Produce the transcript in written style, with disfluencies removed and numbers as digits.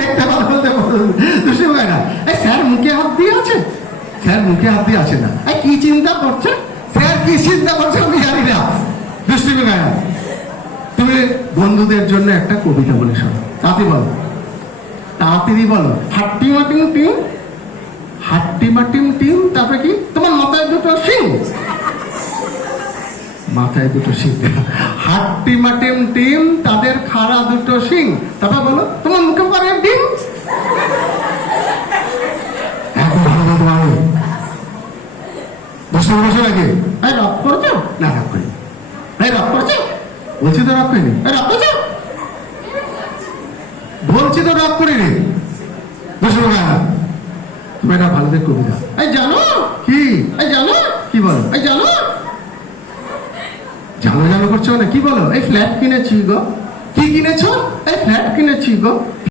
দেখতে ভালো বলতে দুষ্টু ভাই না। এই স্যার মুখে হাত দিয়ে আছে, স্যার মুখে হাত দিয়ে আছে না। এই কি চিন্তা করছে স্যার, কি চিন্তা করছে আমি জানি না। দুষ্টু ভাই তুমি বন্ধুদের জন্য একটা কবিতা বলে শোনো, তাড়াতাড়ি বলো, তাড়াতাড়ি বলো। হাট্টি মাটিম টিম, হাট্টি মাটিম টিম, তারপরে কি তোমার মাথায় দুটো সিং, মাথায় দুটো সিং। হাট্টি মাটিম টিম, তাদের খাড়া দুটো সিং, তারপর বলো তোমার মুখে পড়ে ডিম। বসে বসে লাগে রাগ করছো না? রাগ করি, রাগ করছো বলছি তো, রাগ করিনি। রাগ করছো বলছি তো, রাগ করিনি। বসে তুমি একটা ভালো দেখ কবিতা। এই জানো কি, এই জানো কি বলো, এই জানো, জানো জানো করছো না কি বলো? এই ফ্ল্যাট কিনেছি গো। কি কিনেছো? এই ফ্ল্যাট কিনেছি গো।